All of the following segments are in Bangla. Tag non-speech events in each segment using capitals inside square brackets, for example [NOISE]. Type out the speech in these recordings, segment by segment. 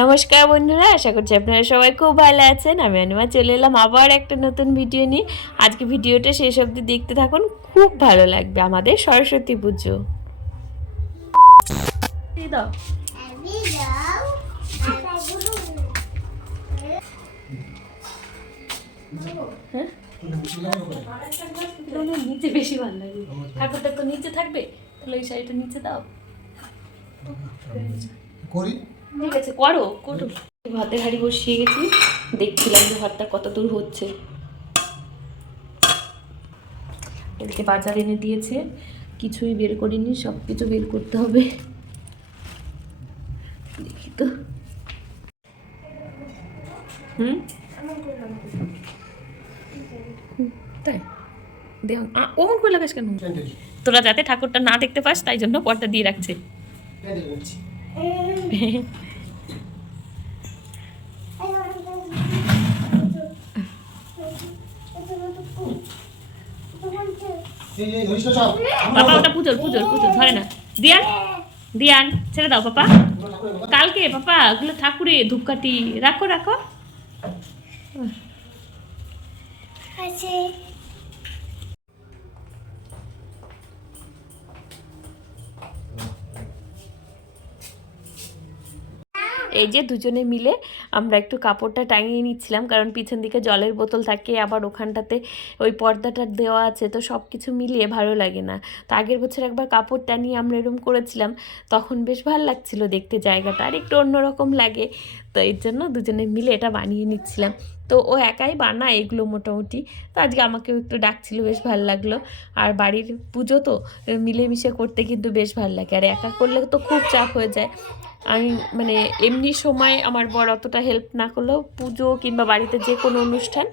নমস্কার বন্ধুরা, আশা করছি আপনারা সবাই খুব ভালো আছেন। আমি অনুমা, চলে এলাম আবার একটা নতুন ভিডিও নিয়ে। আজকে ভিডিওটা শেষ অবধি দেখতে থাকুন, খুব ভালো লাগবে আমাদের সরস্বতী পুজো। দাও। নিচে বেশি ভালো লাগে। ঠাকুরটা নিচে থাকবে, তাহলে ওই শাড়িটা নিচে দাও। করি? ঠিক আছে করো করো। ভাতের হাঁড়ি বসিয়ে গেছি। দেখছিলাম যে ভাতটা কত দূর হচ্ছে। এদিকে বাজার এনে দিয়েছে। কিছুই বের করিনি সব কিছু বের করতে হবে। দেখি তো। হুম? তাই? দেখ ওমন করে লাগাস কেন? তোরা যাতে ঠাকুরটা না দেখতে পাস তাই জন্য পর্দা দিয়ে রাখছে [LAUGHS] প্যান্ডেল করছি এই এই ধরিস না সব পাপা ওটা পুজোর পুজোর পুজোর ধরে না। দিয়ান দিয়ান ছেড়ে দাও পাপা। কালকে পাপা ওগুলো ঠাকুরে ধূপকাঠি। রাখো রাখো। এই যে দুজনে মিলে আমরা একটু কাপড়টা টাঙিয়ে নিচ্ছিলাম, কারণ পিছন দিকে জলের বোতল থাকে, আবার ওখানটাতে ওই পর্দাটা দেওয়া আছে, তো সব কিছু মিলিয়ে ভালো লাগে না। তো আগের বছর একবার কাপড় টানিয়ে আমরা এরম করেছিলাম, তখন বেশ ভালো লাগছিল দেখতে জায়গাটা, আর একটু অন্যরকম লাগে, তো এর জন্য দুজনে মিলে এটা বানিয়ে নিচ্ছিলাম। তো ও একাই বানায় এগুলো মোটামুটি। তো আজকে আমাকেও একটু ডাকছিল, বেশ ভালো লাগল। আর বাড়ির পুজো তো মিলেমিশে করতে কিন্তু বেশ ভালো লাগে। আর একা করলে তো খুব চাপ হয়ে যায়। আমি মানে এমনি সময় আমার বর অতটা হেল্প না করলেও পুজো কিংবা বাড়িতে যে কোনো অনুষ্ঠান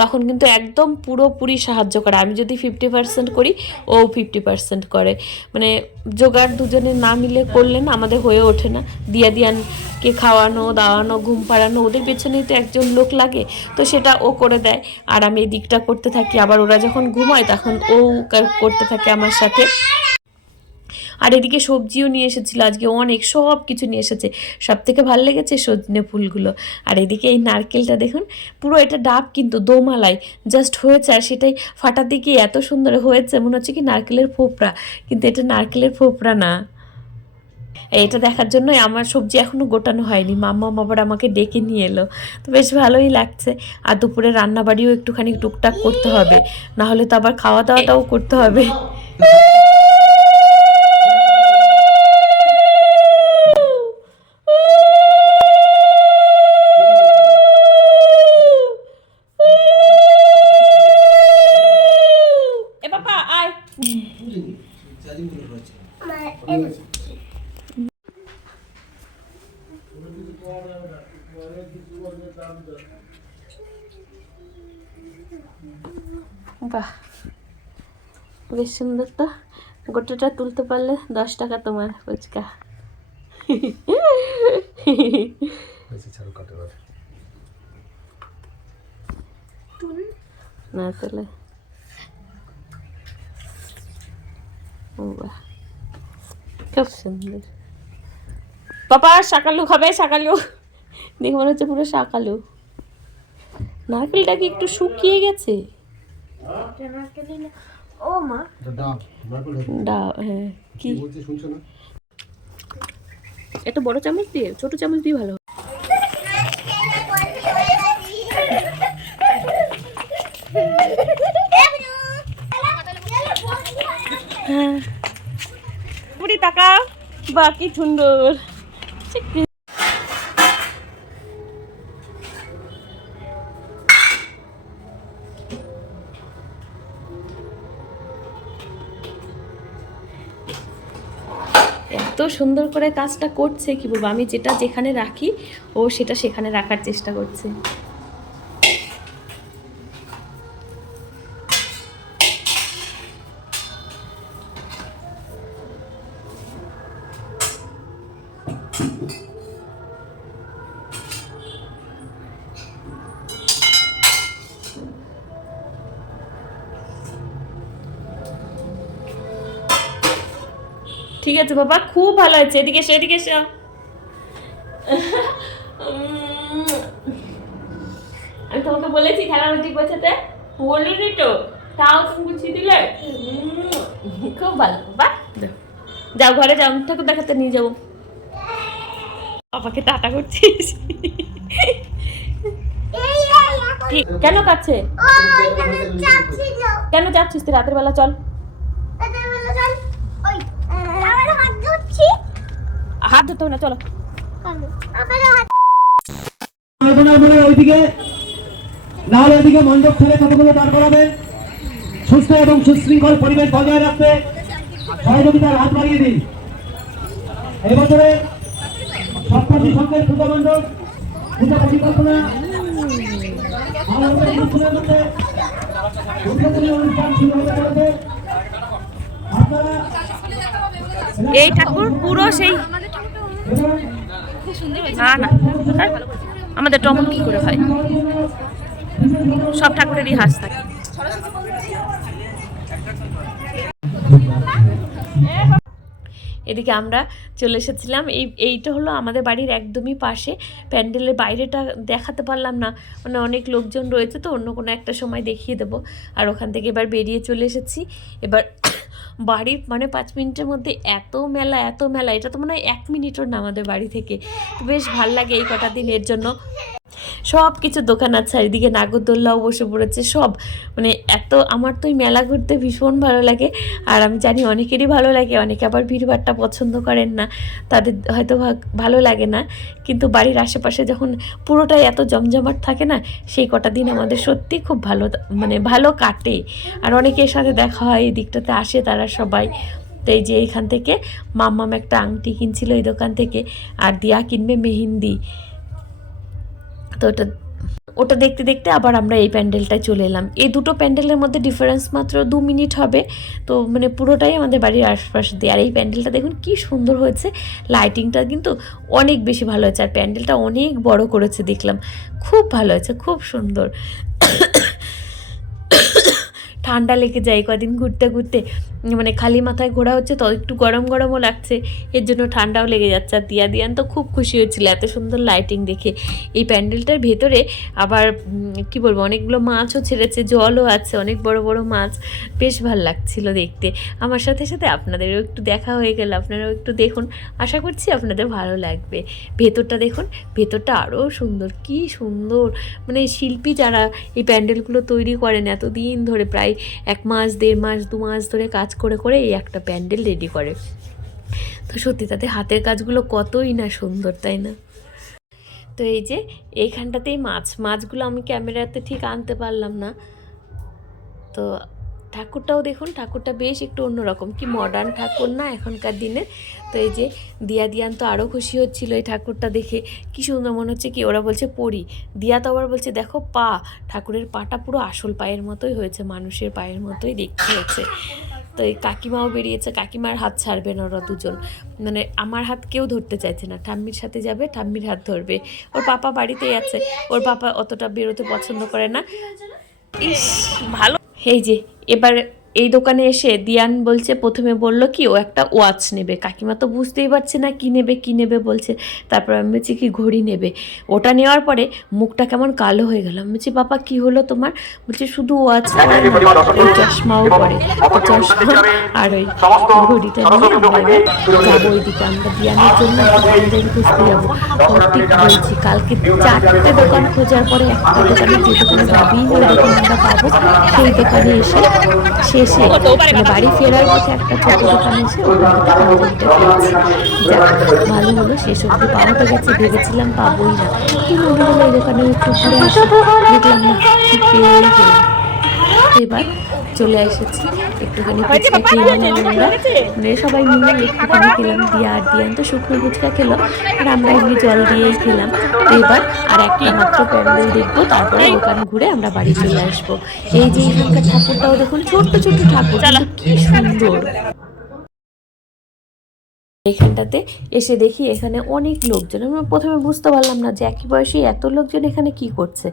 তখন কিন্তু একদম পুরোপুরি সাহায্য করে। আমি যদি ফিফটি পার্সেন্ট করি, ও ফিফটি পার্সেন্ট করে। মানে জোগাড় দুজনে না মিলে করলে না আমাদের হয়ে ওঠে না। দিয়া দিয়ানকে খাওয়ানো, দাওয়ানো, ঘুম পাড়ানো, ওদের পেছনেই তো একজন লোক লাগে, তো সেটা ও করে দেয়। আর আমি এই দিকটা করতে থাকি, আবার ওরা যখন ঘুমায় তখন ও করতে থাকে আমার সাথে। আর এদিকে সবজিও নিয়ে এসেছিল, আজকে অনেক সব কিছু নিয়ে এসেছে। সব থেকে ভালো লেগেছে সজনে ফুলগুলো। আর এদিকে এই নারকেলটা দেখুন, পুরো এটা ডাব কিন্তু দোমালাই জাস্ট হয়েছে আর সেটাই ফাটাতে গিয়ে এত সুন্দর হয়েছে, মনে হচ্ছে কি নারকেলের ফোপড়া। কিন্তু এটা নারকেলের ফোপড়া না। এটা দেখার জন্যই আমার সবজি এখনও গোটানো হয়নি। মাম্মা আবার আমাকে ডেকে নিয়ে এলো। তো বেশ ভালোই লাগছে। আর দুপুরে রান্নাবাড়িও একটুখানি টুকটাক করতে হবে। না হলে তো আবার খাওয়া দাওয়াটাও করতে হবে [LAUGHS] এ বাবা আয় বুঝিনি চার্জিং করে রয়েছে বাহ বেশ সুন্দর তো গোটাটা তুলতে পারলে দশ টাকা তোমার ফুচকা। না। বাহ। খুব সুন্দর। বাবা শাকালু খাবে শাকালু। দেখে মনে হচ্ছে পুরো শাকালু। নারকেলটা কি একটু শুকিয়ে গেছে? ও মা। ডাব হ্যাঁ কি? এত বড় চামচ দিয়ে ছোট চামচ দিয়ে ভালো হ্যাঁ। পুরি টাকা বাকি সুন্দর। এত সুন্দর করে কাজটা করছে, কি বলব? আমি যেটা যেখানে রাখি, ও সেটা সেখানে রাখার চেষ্টা করছে। ঠিক আছে বাবা খুব ভালো হয়েছে। এদিকে এসো এদিকে এসো। আমি তোমাকে বলেছি খেলামেটি গোছাতে বলিনি তো তাও তুমি গুছিয়ে দিলে? খুব ভালো বাহ যাও ঘরে যাও ঠাকুর দেখাতে নিয়ে যাব। বাবাকে টাটা করছিস। কেন কাছে কেন যাচ্ছিস তুই? রাতের বেলা চল। হাত ধরতে হবে না চলো। ওইদিকে। নাহলে ওইদিকে মণ্ডপ ছেড়ে কতগুলো দাঁড় করাবেন সুস্থ এবং সুশৃঙ্খল পরিবেশ বজায় রাখতে সহযোগিতার হাত বাড়িয়ে দিন। এবছরে সপ্তমী সংঘের পূজা মণ্ডপ পূজা পরিকল্পনা এই ঠাকুর পুরো সেই না না। আমাদের টমন কি করে হয়? সব ঠাকুরেরই হাস থাকে। এদিকে আমরা চলে এসেছিলাম। এই, এইটা হলো আমাদের বাড়ির একদমই পাশে। প্যান্ডেলের বাইরেটা দেখাতে পারলাম না। মানে অনেক লোকজন রয়েছে তো, অন্য কোনো একটা সময় দেখিয়ে দেবো। আর ওখান থেকে এবার বেরিয়ে চলে এসেছি। এবার বাড়ির মানে পাঁচ মিনিটের মধ্যে এত মেলা এত মেলা, এটা তো মনে হয় এক মিনিটও না আমাদের বাড়ি থেকে। বেশ ভালো লাগে এই কটা দিনের জন্য। সব কিছু দোকান আছে আর এদিকে নাগরদোল্লাও বসে পড়েছে, সব। মানে এত, আমার তো এই মেলা ঘুরতে ভীষণ ভালো লাগে। আর আমি জানি অনেকেরই ভালো লাগে, অনেকে আবার ভিড়ভাড়টা পছন্দ করেন না। তাদের হয়তো ভালো লাগে না। কিন্তু বাড়ির আশেপাশে যখন পুরোটাই এত জমজমাট থাকে না, সেই কটা দিন আমাদের সত্যি খুব ভালো মানে ভালো কাটে। আর অনেকের সাথে দেখা হয়, এই দিকটাতে আসে তারা সবাই। তো এই যে এইখান থেকে মাম্মাম একটা আংটি কিনছিল এই দোকান থেকে, আর দিয়া কিনবে মেহেন্দি। তো ওটা ওটা দেখতে দেখতে আবার আমরা এই প্যান্ডেলটায় চলে এলাম। এই দুটো প্যান্ডেলের মধ্যে ডিফারেন্স মাত্র দু মিনিট হবে। তো মানে পুরোটাই আমাদের বাড়ির আশপাশ দিয়ে। আর এই প্যান্ডেলটা দেখুন কি সুন্দর হয়েছে। লাইটিংটা কিন্তু অনেক বেশি ভালো হয়েছে। আর প্যান্ডেলটা অনেক বড় করেছে দেখলাম। খুব ভালো হয়েছে, খুব সুন্দর। ঠান্ডা লেগে যায় কদিন ঘুরতে ঘুরতে। মানে খালি মাথায় ঘোরা হচ্ছে, তো একটু গরম গরমও লাগছে, এর জন্য ঠান্ডাও লেগে যাচ্ছে। আর দিয়া দিয়ান তো খুব খুশি হয়েছিল এত সুন্দর লাইটিং দেখে। এই প্যান্ডেলটার ভেতরে আবার কি বলব, অনেকগুলো মাছও ছেড়েছে, জলও আছে, অনেক বড় বড় মাছ। বেশ ভালো লাগছিল দেখতে। আমার সাথে সাথে আপনাদেরও একটু দেখা হয়ে গেল, আপনারাও একটু দেখুন। আশা করছি আপনাদের ভালো লাগবে। ভেতরটা দেখুন, ভেতরটা আরও সুন্দর, কি সুন্দর। মানে শিল্পী যারা এই প্যান্ডেলগুলো তৈরি করেন এতদিন ধরে, প্রায় এক মাস, দেড় মাস, দু মাস ধরে কাজ করে করে এই একটা প্যান্ডেল রেডি করে। তো সত্যি তাদের হাতের কাজগুলো কতই না সুন্দর, তাই না? তো এই যে এইখানটাতেই মাছ, মাছগুলো আমি ক্যামেরাতে ঠিক আনতে পারলাম না। তো ঠাকুরটাও দেখুন, ঠাকুরটা বেশ একটু অন্যরকম। কি মডার্ন ঠাকুর না এখনকার দিনে। তো এই যে দিয়া দিয়ান তো আরও খুশি হচ্ছিল এই ঠাকুরটা দেখে। কি সুন্দর মনে হচ্ছে কি ওরা বলছে পড়ি। দিয়া তো আবার বলছে, দেখো পা। ঠাকুরের পাটা পুরো আসল পায়ের মতোই হয়েছে, মানুষের পায়ের মতোই দেখতে হয়েছে। তো এই কাকিমাও বেরিয়েছে, কাকিমার হাত ছাড়বে না ওরা দুজন। মানে আমার হাত কেউ ধরতে চাইছে না। ঠাম্মির সাথে যাবে, ঠাম্মির হাত ধরবে। ওর পাপা বাড়িতেই আছে। ওর পাপা অতটা বেরোতে পছন্দ করে না। ইস, ভালো এই যে এবার এই দোকানে এসে দিয়ান বলছে প্রথমে বলল কি ও একটা ওয়াচ নেবে। কাকিমা তো বুঝতেই পারছে না কি নেবে কি নেবে বলছে। তারপর আমি বলছি কি ঘড়ি নেবে। ওটা নেওয়ার পরে মুখটা কেমন কালো হয়ে গেল। আমি বলছি বাবা কি হলো তোমার? বলছে শুধু ওয়াচ ওই চশমাও পরে। চশমা আর ওই ঘড়িটা নিয়ে আমরা এবার যাব ওইদিকে। আমরা দিয়ানের জন্য খুঁজতে যাব। সত্যি বলছি কালকে চারটে দোকান খোঁজার পরে একটা দোকানে যে দোকানে ভাবি ওই দোকানে আমরা পাবো সেই দোকানে এসে শেষে মানে বাড়ি ফেরার পথে একটা ছোট দোকান এসে ভালো হলো শেষ অব্দি পাওয়া তো গেছে ভেবেছিলাম পাবোই না। কিন্তু এই দোকানে একটু ঘুরে আসি। দেখলাম না এবার চলে এসেছি। একটুখানি ফুচকা খেলাম আমরা। মানে সবাই মিলে একটুখানি খেলাম দিয়ে আর দিয়ে। তো শুকনো ফুচকা খেলো আর আমরা এমনি জল দিয়েই খেলাম। এবার আর একটা মাত্র প্যান্ডেল দেখব তারপরে দোকান ঘুরে আমরা বাড়ি চলে আসব। এই যে এখানকার ঠাকুরটাও দেখুন ছোট্ট ছোট্ট ঠাকুর কি সুন্দর। এখানটাতে এসে দেখি এখানে অনেক লোকজন। আমি প্রথমে বুঝতে পারলাম না যে একই বয়সে এত লোকজন এখানে কি করছে।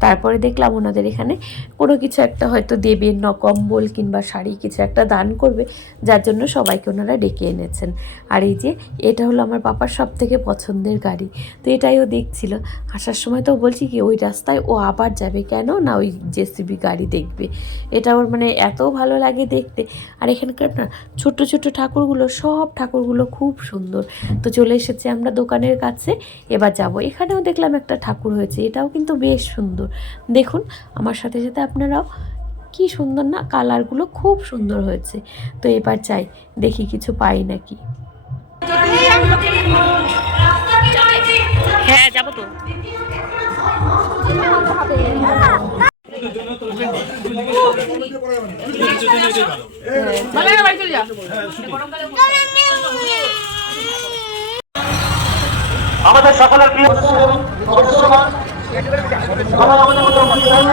তারপরে দেখলাম ওনাদের এখানে কোনো কিছু একটা হয়তো দেবেন ন কম্বল কিংবা শাড়ি কিছু একটা দান করবে, যার জন্য সবাইকে ওনারা ডেকে এনেছেন। আর এই যে, এটা হলো আমার পাপার সব থেকে পছন্দের গাড়ি। তো এটাই ও দেখছিল। আসার সময় তো বলছি কি, ওই রাস্তায় ও আবার যাবে কেন? না ওই জেসিবি গাড়ি দেখবে। এটা ওর মানে এত ভালো লাগে দেখতে। আর এখানকার না ছোট ছোট ঠাকুরগুলো, সব ঠাকুরগুলো খুব সুন্দর। তো চলে এসেছে আমরা দোকানের কাছে। এবার যাব। এখানেও দেখলাম একটা ঠাকুর হয়েছে। এটাও কিন্তু বেশ সুন্দর। দেখুন আমার সাথে সাথে আপনারাও কি সুন্দর না কালারগুলো খুব সুন্দর হয়েছে। তো এবার চাই দেখি কিছু পাই নাকি। হ্যাঁ যাব তো। আমাদের সকলের প্রিয় সদস্যগণ, সবাই আমাদের মধ্যে উপস্থিত হন।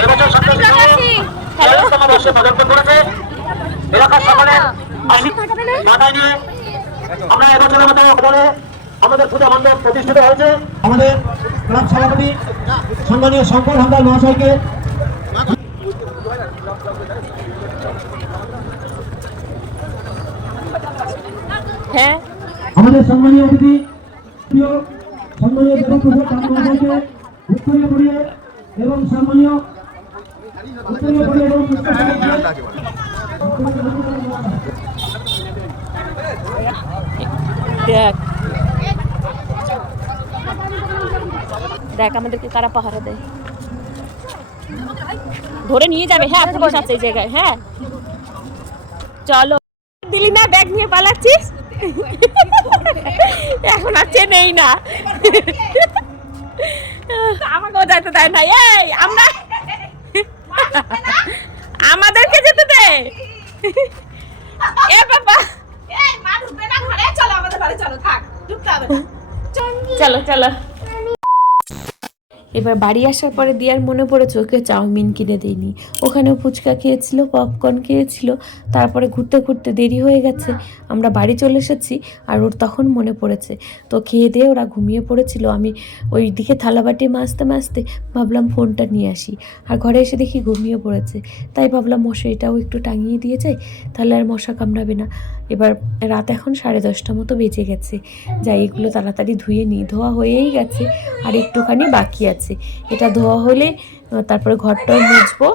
এবছর সরকার চল্লিশতম বর্ষে পদার্পণ করেছে। এলাকার সকলে মাথায় নিয়ে। আমরা এবছরের মতো বলে আমাদের পূজা মণ্ডপ প্রতিষ্ঠিত হয়েছে। আমাদের ক্লাব সভাপতি সম্মানীয় শঙ্কর হালদার মহাশয়কে হ্যাঁ। আমাদের সম্মানীয় অতিথি প্রিয় সম্মানীয় দেবপ্রসাদ মহাশয়কে উত্তরীয় এবং সম্মানীয় উত্তরীয় পড়িয়ে এবং পুষ্প সাহেবকে দেখ। দেখ আমাদেরকে কারা পাহারা দেয়। ধরে নিয়ে যাবে হ্যাঁ পুলিশ আছে এই জায়গায় হ্যাঁ। চলো। দিলি না, ব্যাগ নিয়ে পালাচ্ছিস? এখন আর চেনেই না। আমাকেও যেতে দেয় না। এই, আমরা আমাদেরকে যেতে দে। এ বাবা। এই মা ঢুকবে না ঘরে। চলো থাক। চলো চলো। এবার বাড়ি আসার পরে দিয়ার মনে পড়েছে ওকে চাউমিন কিনে দিইনি। ওখানেও ফুচকা খেয়েছিল পপকর্ন খেয়েছিল, তারপরে ঘুরতে ঘুরতে দেরি হয়ে গেছে। আমরা বাড়ি চলে এসেছি আর ওর তখন মনে পড়েছে। তো খেয়ে দিয়ে ওরা ঘুমিয়ে পড়েছিল। আমি ওই দিকে থালাবাটি মাজতে মাজতে ভাবলাম ফোনটা নিয়ে আসি। আর ঘরে এসে দেখি ঘুমিয়ে পড়েছে। তাই ভাবলাম মশারিটাও একটু টাঙিয়ে দিয়ে যাই? তাহলে আর মশা কামড়াবে না। এবার রাত এখন সাড়ে দশটা মতো বেজে গেছে। যাই, এগুলো তাড়াতাড়ি ধুয়ে নিই ধোয়া হয়েই গেছে, আর একটুখানি বাকি আছে। এটা ধোয়া হলে তারপরে ঘরটাও মুছবো।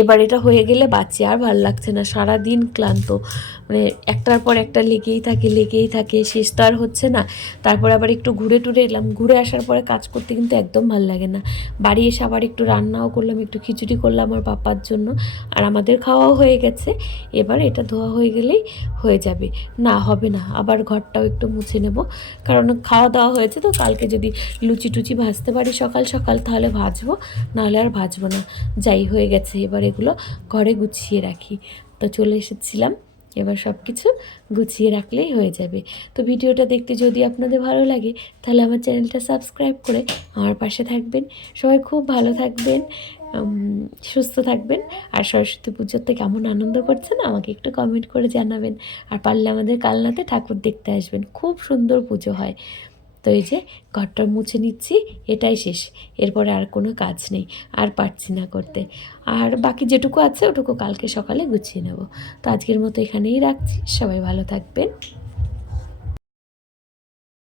এবার এটা হয়ে গেলে বাচ্চা আর ভালো লাগছে না সারা দিন ক্লান্ত। মানে একটার পর একটা লেগেই থাকে লেগেই থাকে, শেষ তো আর হচ্ছে না। তারপর আবার একটু ঘুরে টুরে এলাম। ঘুরে আসার পরে কাজ করতে কিন্তু একদম ভালো লাগে না। বাড়ি এসে আবার একটু রান্নাও করলাম, একটু খিচুড়ি করলাম আমার পাপার জন্য। আর আমাদের খাওয়াও হয়ে গেছে। এবার এটা ধোয়া হয়ে গেলেই হয়ে যাবে। না, হবে না। আবার ঘরটাও একটু মুছে নেব। কারণ খাওয়া দাওয়া হয়েছে তো, কালকে যদি লুচি টুচি ভাজতে পারি সকাল সকাল, তাহলে ভাজবো। নাহলে আর ভাজবো না। যাই হয়ে গেছে। এবার এগুলো ঘরে গুছিয়ে রাখি। তো চলে এসেছিলাম। এবার সব কিছু গুছিয়ে রাখলেই হয়ে যাবে। তো ভিডিওটা দেখতে যদি আপনাদের ভালো লাগে, তাহলে আমার চ্যানেলটা সাবস্ক্রাইব করে আমার পাশে থাকবেন। সবাই খুব ভালো থাকবেন সুস্থ থাকবেন, আর সরস্বতী পুজোর থেকে কেমন আনন্দ করছেন আমাকে একটু কমেন্ট করে জানাবেন। আর পারলে আমাদের কালনাতে ঠাকুর দেখতে আসবেন। খুব সুন্দর পুজো হয়। তো এই যে ঘরটা মুছে নিচ্ছি, এটাই শেষ। এরপরে আর কোনো কাজ নেই, আর পারছি না করতে। আর বাকি যেটুকু আছে ওটুকু কালকে সকালে গুছিয়ে নেব। তো আজকের মতো এখানেই রাখছি। সবাই ভালো থাকবেন।